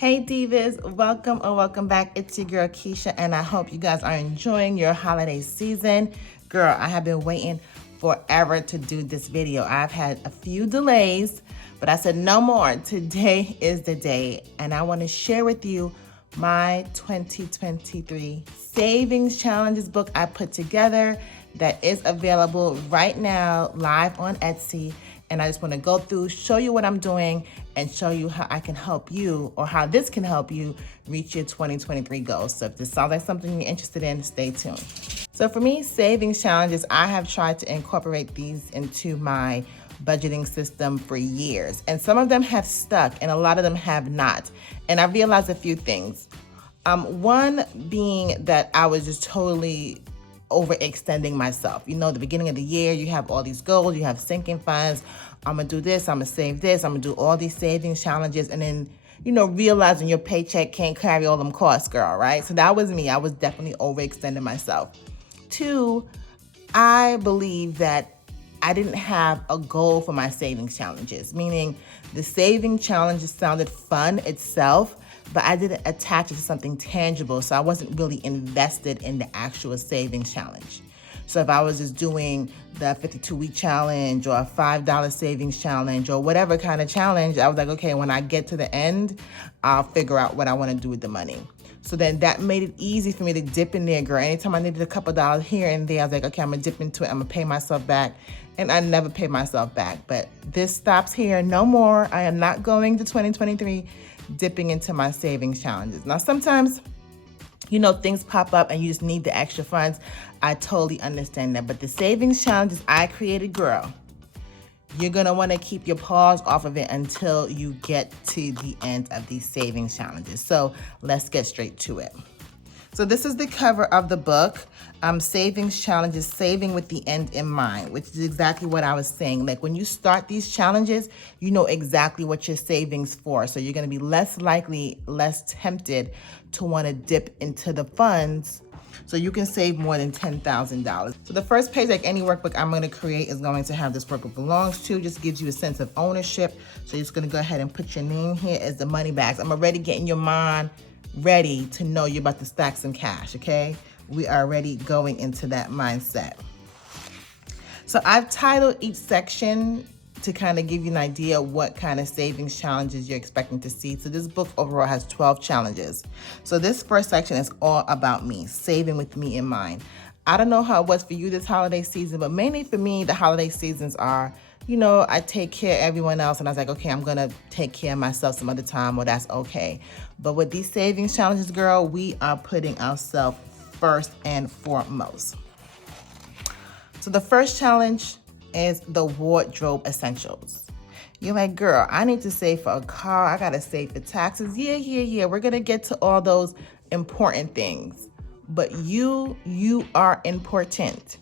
Hey Divas, welcome or welcome back. It's your girl Keisha, and I hope you guys are enjoying your holiday season. Girl, I have been waiting forever to do this video. I've had a few delays, but I said no more. Today is the day, and I want to share with you my 2023 savings challenges book I put together that is available right now live on Etsy. And I just want to go through, show you what I'm doing, and show you how I can help you, or how this can help you reach your 2023 goals. So if this sounds like something you're interested in, stay tuned. So for me, savings challenges, I have tried to incorporate these into my budgeting system for years. And some of them have stuck and a lot of them have not. And I realized a few things. One being that I was just totally overextending myself. You know, the beginning of the year, you have all these goals, you have sinking funds. I'm gonna do this, I'm gonna save this, I'm gonna do all these savings challenges, and then, you know, realizing your paycheck can't carry all them costs, girl, right? So that was me. I was definitely overextending myself. Two, I believe that I didn't have a goal for my savings challenges, meaning the saving challenges sounded fun itself, but I didn't attach it to something tangible, so I wasn't really invested in the actual savings challenge. So if I was just doing the 52-week challenge or a $5 savings challenge or whatever kind of challenge, I was like, okay, when I get to the end, I'll figure out what I want to do with the money. So then that made it easy for me to dip in there, girl. Anytime I needed a couple dollars here and there, I was like, okay, I'm gonna dip into it, I'm gonna pay myself back. And I never paid myself back. But this stops here, no more. I am not going to 2023 dipping into my savings challenges. Now, sometimes, you know, things pop up and you just need the extra funds. I totally understand that. But the savings challenges I created, girl, you're gonna wanna keep your paws off of it until you get to the end of these savings challenges. So let's get straight to it. So this is the cover of the book, Savings Challenges, Saving with the End in Mind, which is exactly what I was saying. Like when you start these challenges, you know exactly what you're savings for. So you're gonna be less likely, less tempted to wanna dip into the funds so you can save more than $10,000. So the first page, like any workbook I'm gonna create, is going to have this workbook belongs to, just gives you a sense of ownership. So you're just gonna go ahead and put your name here as the money bags. I'm already getting your mind ready to know you're about to stack some cash, okay? We are already going into that mindset. So I've titled each section to kind of give you an idea what kind of savings challenges you're expecting to see. So this book overall has 12 challenges. So this first section is all about me, saving with me in mind. I don't know how it was for you this holiday season, but mainly for me, the holiday seasons are, you know, I take care of everyone else, and I was like, okay, I'm gonna take care of myself some other time, or that's okay. But with these savings challenges, girl, we are putting ourselves first and foremost. So the first challenge is the wardrobe essentials. You're like, girl, I need to save for a car, I gotta save for taxes. Yeah, we're gonna get to all those important things. But you are important.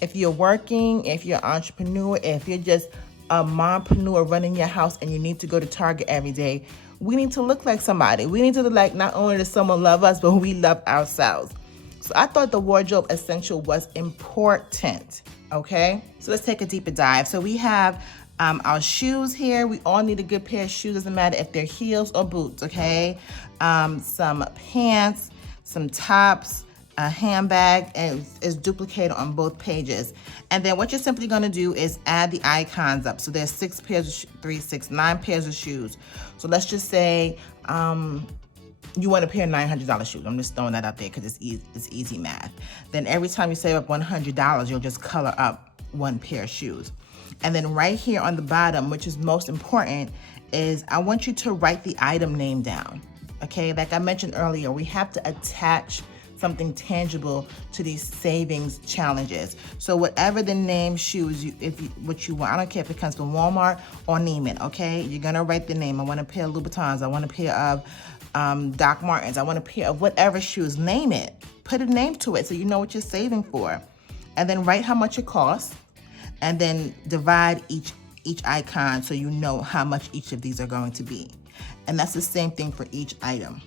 If you're working, if you're an entrepreneur, if you're just a mompreneur running your house and you need to go to Target every day, we need to look like somebody. We need to look like not only does someone love us, but we love ourselves. So I thought the wardrobe essential was important, okay? So let's take a deeper dive. So we have our shoes here. We all need a good pair of shoes, doesn't matter if they're heels or boots, okay? Some pants, some tops, a handbag, and is duplicated on both pages. And then what you're simply gonna do is add the icons up. So there's 6 pairs of 9 pairs of shoes. So let's just say you want a pair of $900 shoes. I'm just throwing that out there because it's easy math. Then every time you save up $100, you'll just color up 1 pair of shoes. And then right here on the bottom, which is most important, is I want you to write the item name down. Okay, like I mentioned earlier, we have to attach something tangible to these savings challenges. So whatever the name shoes, what you want, I don't care if it comes from Walmart or Neiman, okay? You're gonna write the name. I want a pair of Louboutins, I want a pair of Doc Martens, I want a pair of whatever shoes, name it. Put a name to it so you know what you're saving for. And then write how much it costs, and then divide each icon so you know how much each of these are going to be. And that's the same thing for each item.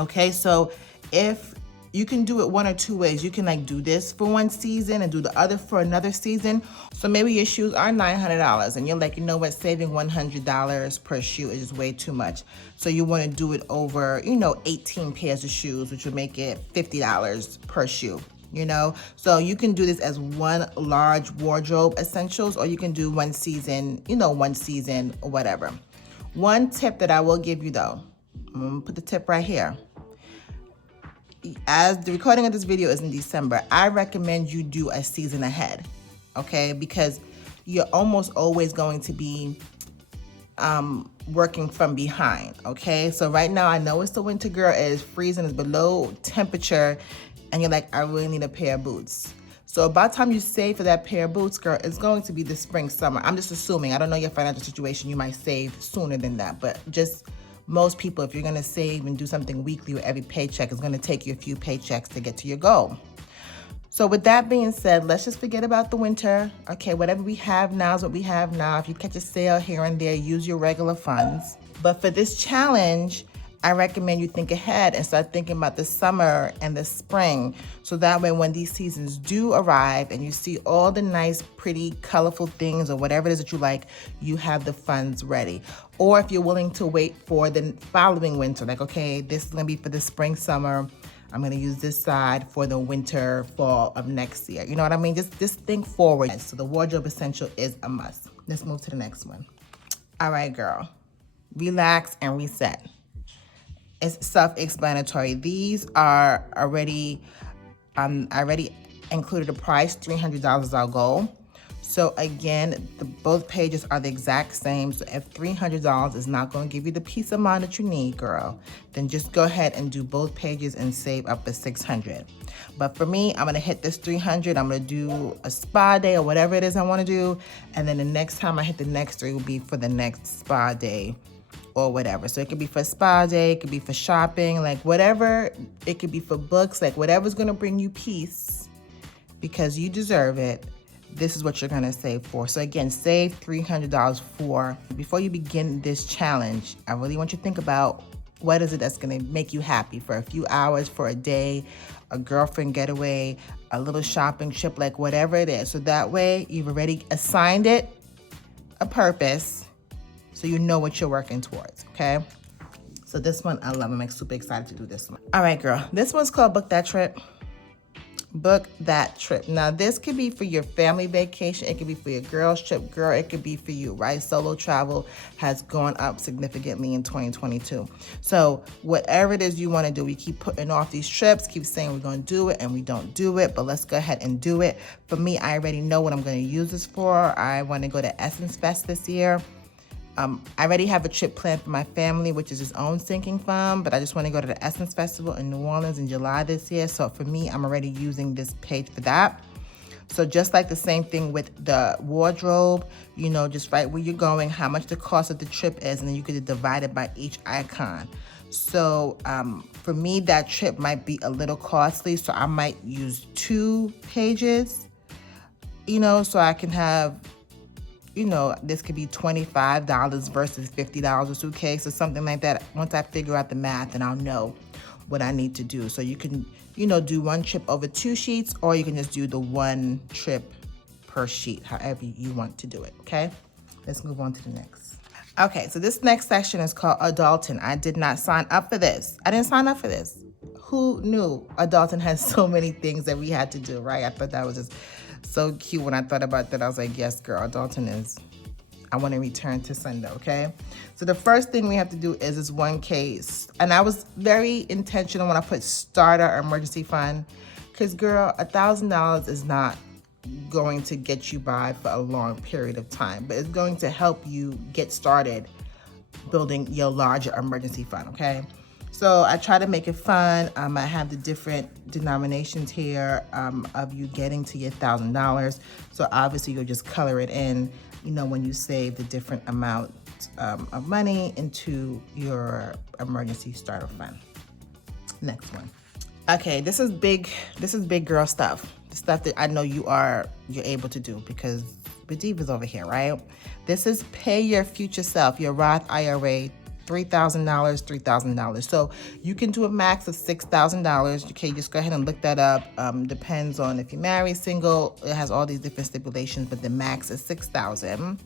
Okay, so if you can do it one or two ways. You can like do this for one season and do the other for another season. So maybe your shoes are $900 and you're like, you know what, saving $100 per shoe is just way too much. So you want to do it over, 18 pairs of shoes, which would make it $50 per shoe. So you can do this as one large wardrobe essentials, or you can do one season, or whatever. One tip that I will give you though, I'm gonna put the tip right here. As the recording of this video is in December, I recommend you do a season ahead, okay? Because you're almost always going to be working from behind, okay? So right now, I know it's the winter, girl, it is freezing, it's below temperature, and you're like, I really need a pair of boots. So about time you save for that pair of boots, girl, it's going to be the spring, summer. I'm just assuming, I don't know your financial situation, you might save sooner than that, but just most people, if you're gonna save and do something weekly with every paycheck, it's gonna take you a few paychecks to get to your goal. So with that being said, let's just forget about the winter. Okay, whatever we have now is what we have now. If you catch a sale here and there, use your regular funds. But for this challenge, I recommend you think ahead and start thinking about the summer and the spring. So that way when these seasons do arrive and you see all the nice, pretty, colorful things or whatever it is that you like, you have the funds ready. Or if you're willing to wait for the following winter, like, okay, this is gonna be for the spring, summer, I'm gonna use this side for the winter, fall of next year. You know what I mean? Just think forward. So the wardrobe essential is a must. Let's move to the next one. All right, girl, relax and reset. It's self-explanatory. These are already, I already included a price, $300 is our goal. So again, both pages are the exact same. So if $300 is not going to give you the peace of mind that you need, girl, then just go ahead and do both pages and save up to $600. But for me, I'm going to hit this $300. I'm going to do a spa day or whatever it is I want to do. And then the next time I hit the next three will be for the next spa day or whatever. So it could be for spa day, it could be for shopping, like whatever. It could be for books, like whatever's going to bring you peace because you deserve it. This is what you're gonna save for. So again, save $300 for, before you begin this challenge, I really want you to think about what is it that's gonna make you happy for a few hours, for a day, a girlfriend getaway, a little shopping trip, like whatever it is. So that way you've already assigned it a purpose so you know what you're working towards, okay? So this one I love, I'm like super excited to do this one. All right, girl, this one's called Book That Trip. Book that trip. Now this could be for your family vacation, it could be for your girls trip, girl, it could be for you, right? Solo travel has gone up significantly in 2022. So whatever it is you want to do, we keep putting off these trips, keep saying we're going to do it and we don't do it, but let's go ahead and do it. For me, I already know what I'm going to use this for. I want to go to Essence Fest this year. I already have a trip planned for my family, which is its own sinking fund, but I just want to go to the Essence Festival in New Orleans in July this year. So for me, I'm already using this page for that. So just like the same thing with the wardrobe, just write where you're going, how much the cost of the trip is, and then you could divide it by each icon. So for me, that trip might be a little costly, so I might use 2 pages, so I can have, this could be $25 versus $50 a suitcase or something like that. Once I figure out the math, and I'll know what I need to do. So you can, do one trip over 2 sheets, or you can just do the one trip per sheet, however you want to do it, okay? Let's move on to the next. Okay, so this next section is called Adulting. I did not sign up for this. I didn't sign up for this. Who knew Adulting has so many things that we had to do, right? I thought that was just so cute when I thought about that. I was like, yes, girl, Adulting is, I want to return to Sunday, okay? So the first thing we have to do is this one case. And I was very intentional when I put starter emergency fund, because girl, $1,000 is not going to get you by for a long period of time, but it's going to help you get started building your larger emergency fund, okay? So I try to make it fun. I have the different denominations here of you getting to your $1,000. So obviously you'll just color it in, when you save the different amount of money into your emergency starter fund. Next one. Okay, this is big girl stuff. The stuff that I know you're able to do because the Diva's over here, right? This is pay your future self, your Roth IRA $3,000, $3,000. So you can do a max of $6,000. Okay, just go ahead and look that up. Depends on if you're married, single. It has all these different stipulations, but the max is $6,000.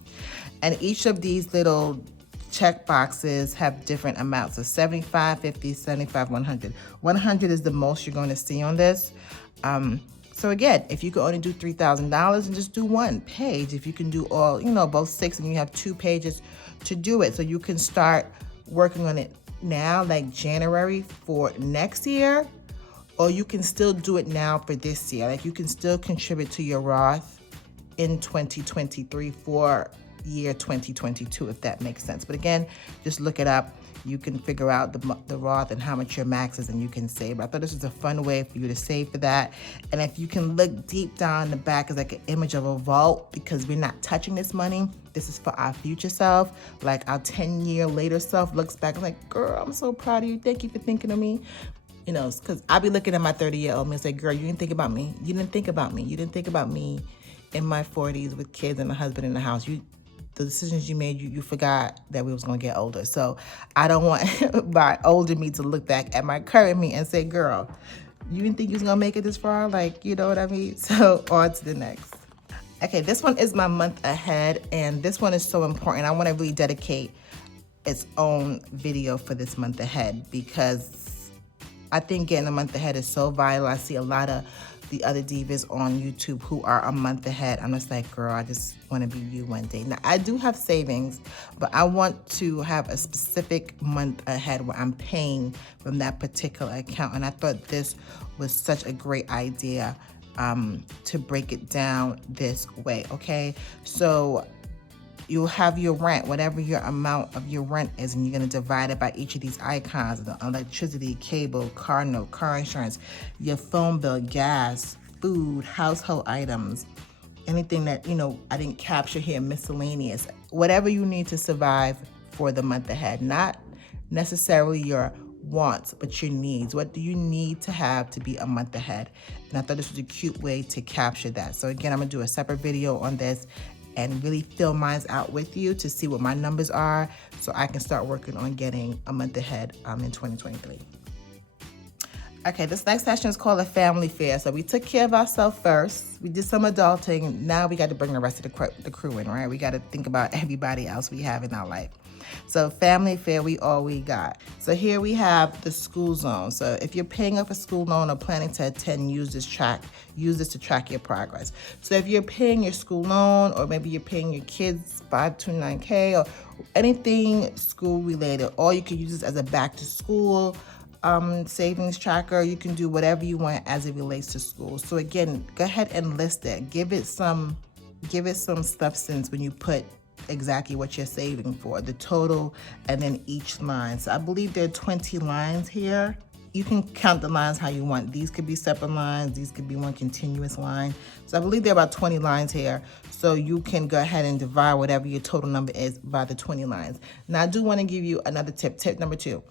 And each of these little check boxes have different amounts of 75, 50, 75, 100. 100 is the most you're going to see on this. So again, if you could only do $3,000 and just do one page, if you can do all, both 6 and you have 2 pages to do it. So you can start working on it now, like January for next year, or you can still do it now for this year. Like you can still contribute to your Roth in 2023 for year 2022, if that makes sense. But again, just look it up. You can figure out the Roth and how much your max is, and you can save. I thought this was a fun way for you to save for that. And if you can look deep down in the back, is like an image of a vault, because we're not touching this money. This is for our future self. Like our 10-year later self looks back and like, girl, I'm so proud of you. Thank you for thinking of me. Because I'll be looking at my 30-year-old and say, girl, you didn't think about me. You didn't think about me. You didn't think about me in my 40s with kids and a husband in the house. The decisions you made, you forgot that we was going to get older. So I don't want my older me to look back at my current me and say, girl, you didn't think you was going to make it this far? Like, you know what I mean? So on to the next. Okay, this one is my month ahead, and this one is so important. I want to really dedicate its own video for this month ahead, because I think getting a month ahead is so vital. I see a lot of the other divas on YouTube who are a month ahead. I'm just like, girl, I just want to be you one day. Now, I do have savings, but I want to have a specific month ahead where I'm paying from that particular account. And I thought this was such a great idea to break it down this way, okay? So you'll have your rent, whatever your amount of your rent is, and you're going to divide it by each of these icons: the electricity, cable, car note, car insurance, your phone bill, gas, food, household items, anything that, I didn't capture here, miscellaneous, whatever you need to survive for the month ahead. Not necessarily your wants, but your needs. What do you need to have to be a month ahead? And I thought this was a cute way to capture that. So again, I'm going to do a separate video on this and really fill mine out with you to see what my numbers are, so I can start working on getting a month ahead in 2023. Okay, this next session is called a family fair. So we took care of ourselves first. We did some adulting. Now we got to bring the rest of the crew in, right? We got to think about everybody else we have in our life. So family fair, we got. So here we have the school zone. So if you're paying off a school loan or planning to attend, use this to track your progress. So if you're paying your school loan, or maybe you're paying your kids 529K or anything school related, or you can use this as a back to school savings tracker. You can do whatever you want as it relates to school. So again, go ahead and list it. Give it some substance when you put exactly what you're saving for, the total, and then each line. So I believe there are 20 lines here. You can count the lines how you want. These could be separate lines. These could be one continuous line. So I believe there are about 20 lines here. So you can go ahead and divide whatever your total number is by the 20 lines. Now I do want to give you another tip. Tip number 2.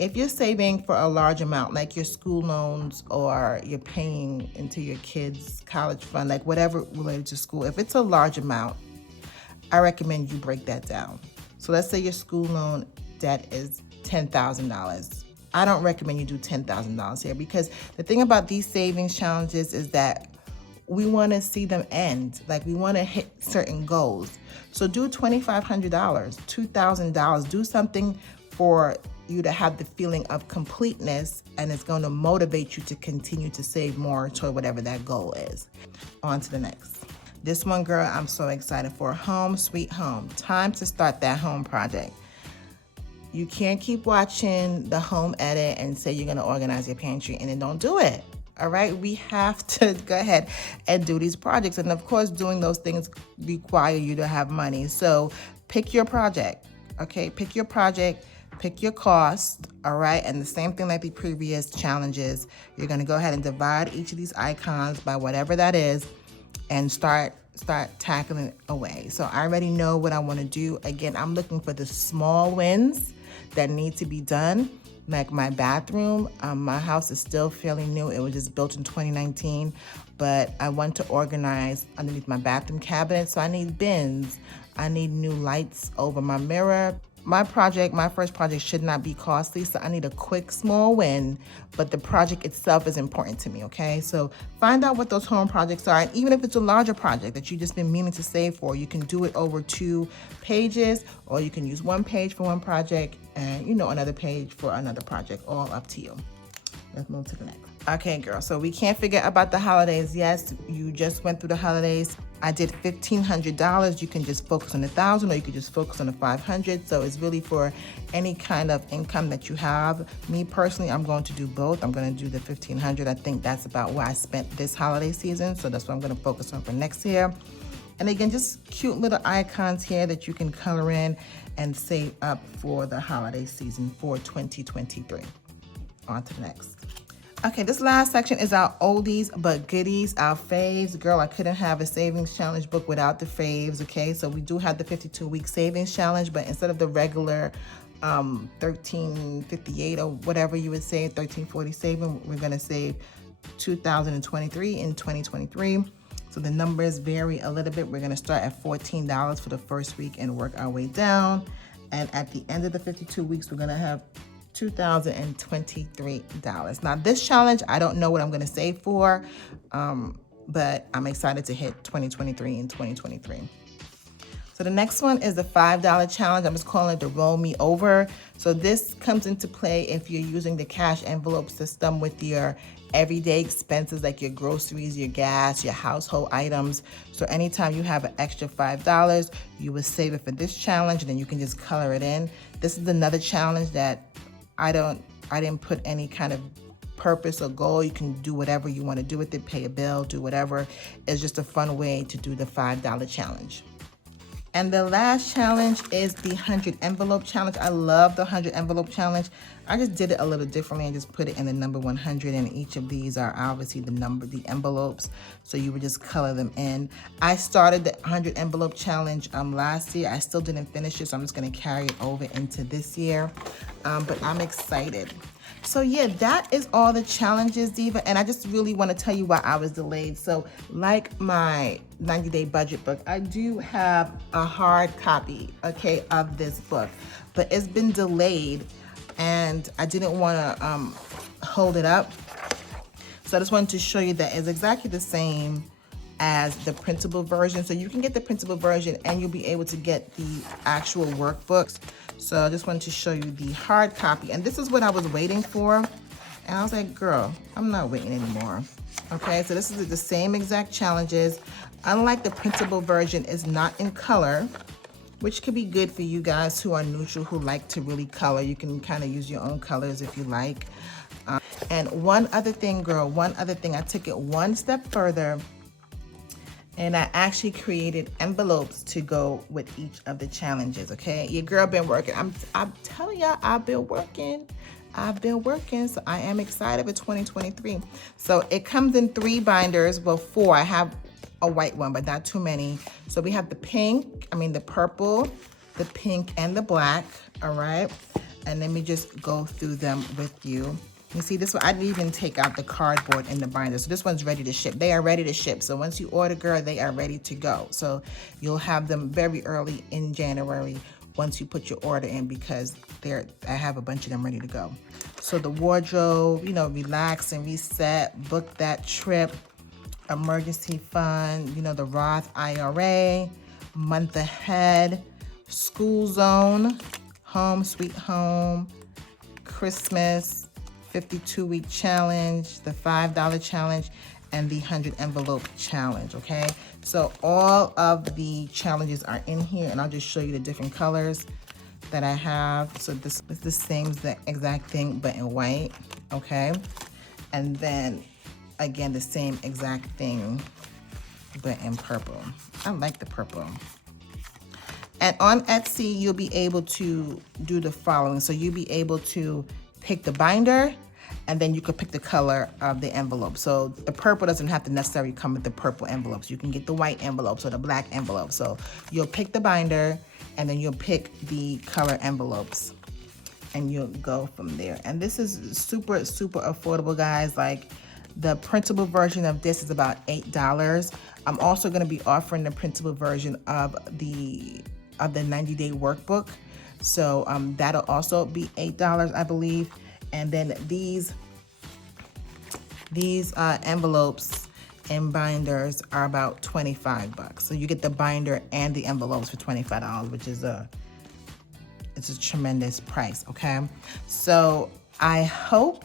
If you're saving for a large amount, like your school loans, or you're paying into your kids' college fund, like whatever related to school, if it's a large amount, I recommend you break that down. So let's say your school loan debt is $10,000. I don't recommend you do $10,000 here, because the thing about these savings challenges is that we want to see them end. Like, we want to hit certain goals. So do $2,500, $2,000. Do something for you to have the feeling of completeness, and it's going to motivate you to continue to save more toward whatever that goal is. On to the next. This one, girl, I'm so excited for. Home sweet home. Time to start that home project. You can't keep watching the home edit and say you're going to organize your pantry and then don't do it. All right, we have to go ahead and do these projects. And of course, doing those things require you to have money. So pick your project, okay? Pick your project, pick your cost, all right? And the same thing like the previous challenges, you're going to go ahead and divide each of these icons by whatever that is, and start tackling it away. So I already know what I want to do. Again, I'm looking for the small wins that need to be done. Like my bathroom, my house is still fairly new. It was just built in 2019, but I want to organize underneath my bathroom cabinet. So I need bins. I need new lights over my mirror. my first project should not be costly, so I need a quick small win, but the project itself is important to me, okay? So find out what those home projects are, and even if it's a larger project that you've just been meaning to save for, you can do it over 2 pages, or you can use 1 page for one project and, you know, another page for another project, all up to you. Let's move to the next. Okay, girl, so we can't forget about the holidays. Yes, you just went through the holidays. I did $1,500. You can just focus on 1,000, or you can just focus on the 500. So it's really for any kind of income that you have. Me personally, I'm going to do both. I'm going to do the 1,500. I think that's about where I spent this holiday season. So that's what I'm going to focus on for next year. And again, just cute little icons here that you can color in and save up for the holiday season for 2023. On to the next. Okay, this last section is our oldies but goodies, our faves. Girl, I couldn't have a savings challenge book without the faves, okay? So we do have the 52-week savings challenge, but instead of the regular 1358 or whatever you would say, 1340 saving, we're gonna save 2023 in 2023. So the numbers vary a little bit. We're gonna start at $14 for the first week and work our way down. And at the end of the 52 weeks, we're gonna have $2,023. Now this challenge, I don't know what I'm gonna save for, but I'm excited to hit 2023 in 2023. So the next one is the $5 challenge. I'm just calling it the roll me over. So this comes into play if you're using the cash envelope system with your everyday expenses like your groceries, your gas, your household items. So anytime you have an extra $5, you would save it for this challenge, and then you can just color it in. This is another challenge that I didn't put any kind of purpose or goal. You can do whatever you want to do with it, pay a bill, do whatever. It's just a fun way to do the $5 challenge. And the last challenge is the 100 envelope challenge. I love the 100 envelope challenge. I just did it a little differently and just put it in the number 100, and each of these are obviously the envelopes. So you would just color them in. I started the 100 envelope challenge last year. I still didn't finish it, so I'm just gonna carry it over into this year. But I'm excited. So yeah, that is all the challenges, Diva, and I just really want to tell you why I was delayed. So like my 90-day budget book, I do have a hard copy, okay, of this book, but it's been delayed and I didn't want to hold it up. So I just wanted to show you that it's exactly the same as the printable version. So you can get the printable version and you'll be able to get the actual workbooks. So I just wanted to show you the hard copy, and this is what I was waiting for. And I was like, girl, I'm not waiting anymore. Okay, so this is the same exact challenges. Unlike the printable version, it's not in color, which could be good for you guys who are neutral, who like to really color. You can kind of use your own colors if you like. And one other thing, girl, I took it one step further, and I actually created envelopes to go with each of the challenges, okay? Your girl been working. I'm telling y'all, I've been working, so I am excited for 2023. So it comes in 3 binders, well 4. I have a white one, but not too many. So we have the purple, the pink, and the black, all right? And let me just go through them with you. You see this one, I didn't even take out the cardboard in the binder. So this one's ready to ship. They are ready to ship. So once you order, girl, they are ready to go. So you'll have them very early in January once you put your order in, because I have a bunch of them ready to go. So the wardrobe, you know, relax and reset, book that trip, emergency fund, you know, the Roth IRA, month ahead, school zone, home sweet home, Christmas, 52-week challenge, the $5 challenge, and the 100 envelope challenge, okay? So all of the challenges are in here, and I'll just show you the different colors that I have. So this is the same exact thing, but in white, okay? And then, again, the same exact thing, but in purple. I like the purple. And on Etsy, you'll be able to do the following. So you'll be able to pick the binder, and then you could pick the color of the envelope. So the purple doesn't have to necessarily come with the purple envelopes. You can get the white envelopes or the black envelopes. So you'll pick the binder, and then you'll pick the color envelopes, and you'll go from there. And this is super, super affordable, guys. Like, the printable version of this is about $8. I'm also gonna be offering the printable version of the 90-day workbook. So that'll also be $8, I believe. And then these envelopes and binders are about $25. So you get the binder and the envelopes for $25, which is it's a tremendous price, okay? So I hope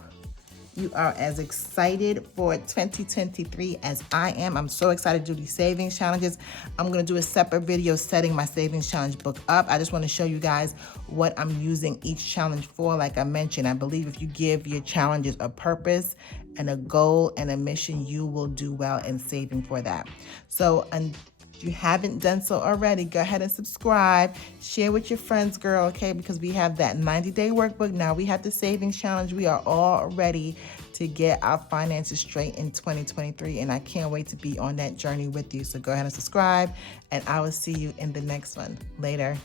you are as excited for 2023 as I am. I'm so excited to do these savings challenges. I'm gonna do a separate video setting my savings challenge book up. I just wanna show you guys what I'm using each challenge for. Like I mentioned, I believe if you give your challenges a purpose and a goal and a mission, you will do well in saving for that. So, if you haven't done so already, go ahead and subscribe, share with your friends, girl, okay? Because we have that 90-day workbook. Now we have the savings challenge. We are all ready to get our finances straight in 2023, and I can't wait to be on that journey with you. So go ahead and subscribe, and I will see you in the next one. Later.